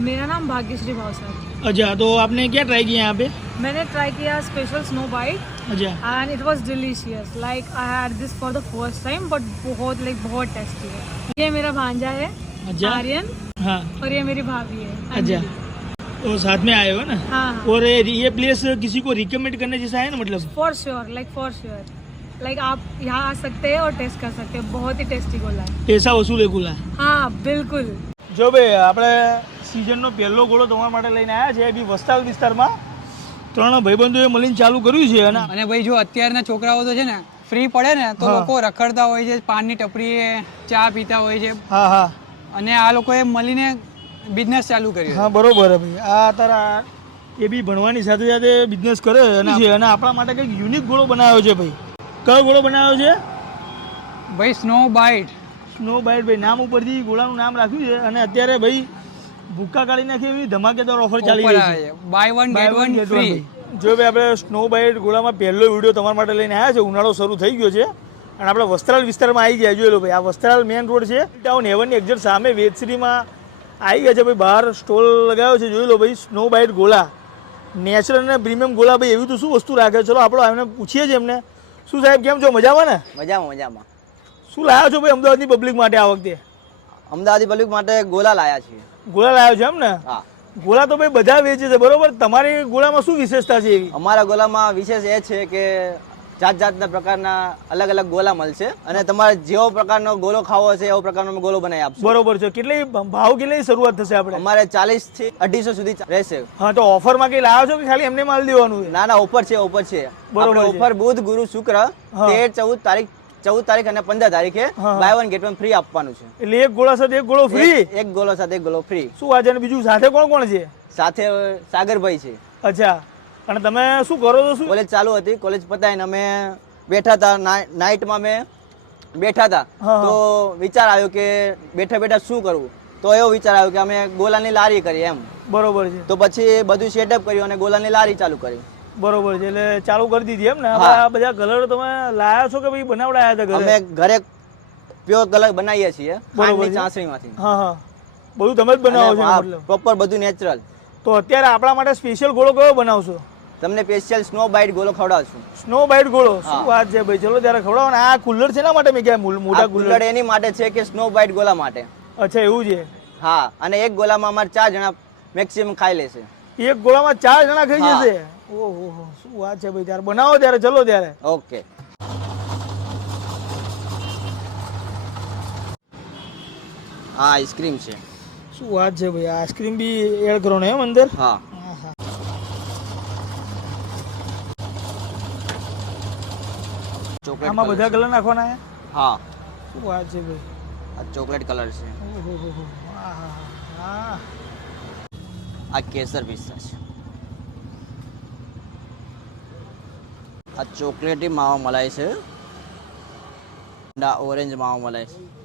मेरा नाम भाग्यश्री भावसर अच्छा तो आपने क्या ट्राई किया यहाँ पे मैंने ट्राई किया स्पेशल स्नो बाइट अच्छा and it was delicious like I had this for the first time but बहुत लाइक बहुत टेस्टी है ये मेरा भांजा है अच्छा आर्यन हाँ और ये मेरी भाभी है अच्छा अंजलि। तो साथ में आए हो ना हाँ हाँ और ये ये प्लेस किसी को रिकमेंड करने जैसा है ना मतलब for sure like for sure like आप यहाँ आ सकते हैं और टेस्ट कर सकते हैं बहुत ही टेस्टी गोला है પૈસા વસૂલે કુલા हाँ बिल्कुल જો ભાઈ આપણે સિઝનનો પહેલો ગોળો તમારા માટે લઈને આવ્યા છે. એ બી વસ્તાલ વિસ્તારમાં ત્રણ ભાઈબંધોએ મળીને ચાલુ કર્યું છે અને અને ભાઈ જો અત્યારના છોકરાઓ તો છે ને ફ્રી પડે ને તો લોકો રખડતા હોય છે પાનની ટપરીએ ચા પીતા હોય છે. હા હા. અને આ લોકોએ મળીને બિઝનેસ ચાલુ કર્યો. હા બરોબર ભાઈ. આ તારા એ બી ભણવાની સાથે સાથે બિઝનેસ કરે અને છે અને આપણા માટે કંઈક યુનિક ઘોડો બનાવ્યો છે ભાઈ. કયો ગોળો બનાવ્યો છે? ભાઈ સ્નો બાઇટ સ્નો બાઇટ ભાઈ. નામ ઉપરથી ગોળાનું નામ રાખ્યું છે અને અત્યારે ભાઈ ભૂક્કા કાઢી નાખી એવી ધમાકેદાર ઓફર ચાલી રહી છે. Buy one get one free જો ભાઈ આપણે સ્નો બાઇટ ગોળામાં પહેલો વીડિયો તમારા માટે લઈને આવ્યા છે ઉનાળો શરૂ થઈ ગયો છે. અને આપણે વસ્ત્રાલ વિસ્તારમાં આવી ગયા જોઈ લો ભાઈ આ વસ્ત્રાલ મેન રોડ છે. ટાઉન હેવનની એક્ઝેક્ટ સામે વેચરીમાં આવી ગયા છે ભાઈ બહાર સ્ટોલ લગાવ્યો છે જોઈ લો ભાઈ સ્નો બાઇટ ગોળા. નેચરલ અને પ્રીમિયમ ગોળા ભાઈ એવી તો શું વસ્તુ રાખે? ચલો આપણે એમને પૂછીએ છીએ એમને. શું સાહેબ કેમ છો? મજામાં ને? મજામાં મજામાં. શું લાવ્યો છો ભાઈ અમદાવાદની પબ્લિક માટે આ વખતે? અમદાવાદી પબ્લિક માટે ગોલા લાયા છીએ. ગોળા લાવ્યો છે એમ ને? હા. ગોળા તો ભાઈ બધા વેચે છે બરોબર? તમારી ગોળામાં શું વિશેષતા છે એવી? અમારા ગોલામાં વિશેષ એ છે કે જાત જાતના પ્રકારના અલગ અલગ ગોલા મળશે અને તમારે જેવો પ્રકારનો ગોલો ખાવો હશે એવો પ્રકારનો ગોલો બનાવી આપશું. બરોબર છે. કેટલી ભાવ કેટલી શરૂઆત થશે આપણે? અમારે ચાલીસથી અઢીસો સુધી રહેશે. હા તો ઓફરમાં કઈ લાવ્યો છો કે ખાલી એમને માલ દેવાનું ના ના ઓફર છે ઓફર છે. બરોબર. ઓફર બુધ ગુરુ શુક્ર તેર ચૌદ તારીખ ચૌદ તારીખ અને પંદર તારીખે buy one get one free આપવાનું છે. એટલે એક ગોળા સાથે એક ગોળો ફ્રી એક- ગોળો સાથે એક ગોળો ફ્રી શું છે બીજું સાથે કોણ કોણ છે? સાથે સાગરભાઈ છે. અચ્છા. અને તમે શું કરો છો શું? કોલેજ ચાલુ હતી કોલેજ પતાવીને અમે બેઠા હતા નાઇટમાં અમે બેઠા હતા. તો વિચાર આવ્યો કે બેઠા બેઠા શું કરવું? તો એવો વિચાર આવ્યો કે અમે ગોલાની લારી કરી એમ. બરોબર છે. તો પછી બધું સેટઅપ કર્યું અને ગોલાની લારી ચાલુ કરી. બરોબર છે એટલે ચાલુ કરી દીધી એમ ને. આ બધા કલર તમે લાયા છો કે ભાઈ બનાવડાયા હતા ઘરે? અમે ઘરે પ્યોર કલર બનાવીએ છીએ બરોબર ચાસણીમાંથી. હા હા. બધું તમે જ બનાવો છો પ્રોપર બધું નેચરલ તો અત્યારે આપણા માટે સ્પેશિયલ ગોળો કયો બનાવશો? તમને સ્પેશિયલ સ્નો બાઇટ ગોળો ખવડાવશું. સ્નો બાઇટ ગોળો? શું વાત છે ભાઈ? ચલો ત્યારે ખવડાવો. ને આ કુલર છે ના માટે મેં ક્યાં મોટા કુલર એની માટે છે કે સ્નો બાઇટ ગોલા માટે. અચ્છા એવું છે. હા અને એક ગોલામાં અમારે ચાર જણા મેક્સિમમ ખાઈ લેશે. એક ગોળામાં ચાર જણા ખાઈ. જશે? ઓહો હો, શું વાત છે ભાઈ ત્યારે? બનાવો ત્યારે ચલો ત્યારે. ઓકે. આ આઈસ્ક્રીમ છે. શું વાત છે ભાઈ? આઈસ્ક્રીમ બી એડ કરો ને એમ અંદર હા. ચોકલેટ આમાં બધા કલર નાખવાના છે? હા. શું વાત છે ભાઈ? આ ચોકલેટ કલર છે. ઓહો હો હો. આ કેસર પિસ્તા છે. આ ચોકલેટી માવા મલાઈ છે. ઓરેન્જ માવા મલાઈ છે.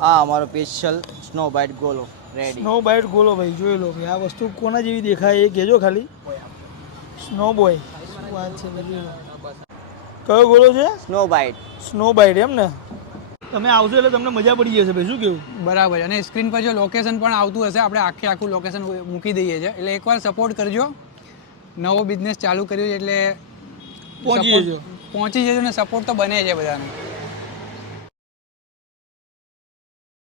આ અમારો સ્પેશિયલ સ્નો બાઇટ ગોલો. રેડી સ્નો બાઇટ ગોલો ભાઈ જોઈ લો ભાઈ આ વસ્તુ કોના જેવી દેખાય એ કહેજો ખાલી. Snow boy. કયો ગોલો છે? સ્નો બાઇટ સ્નો બાઇટ એમ ને? તમે આવશો એટલે તમને મજા પડી જશે ભાઈ શું કેવું? બરાબર અને સ્ક્રીન પર જો લોકેશન પણ આવતું હશે આપણે આખે આખું લોકેશન મૂકી દઈએ છીએ. એટલે એકવાર સપોર્ટ કરજો. નવો બિઝનેસ ચાલુ કર્યો છે એટલે પહોંચી જજો. પહોંચી જજો ને સપોર્ટ તો બને છે બધાને.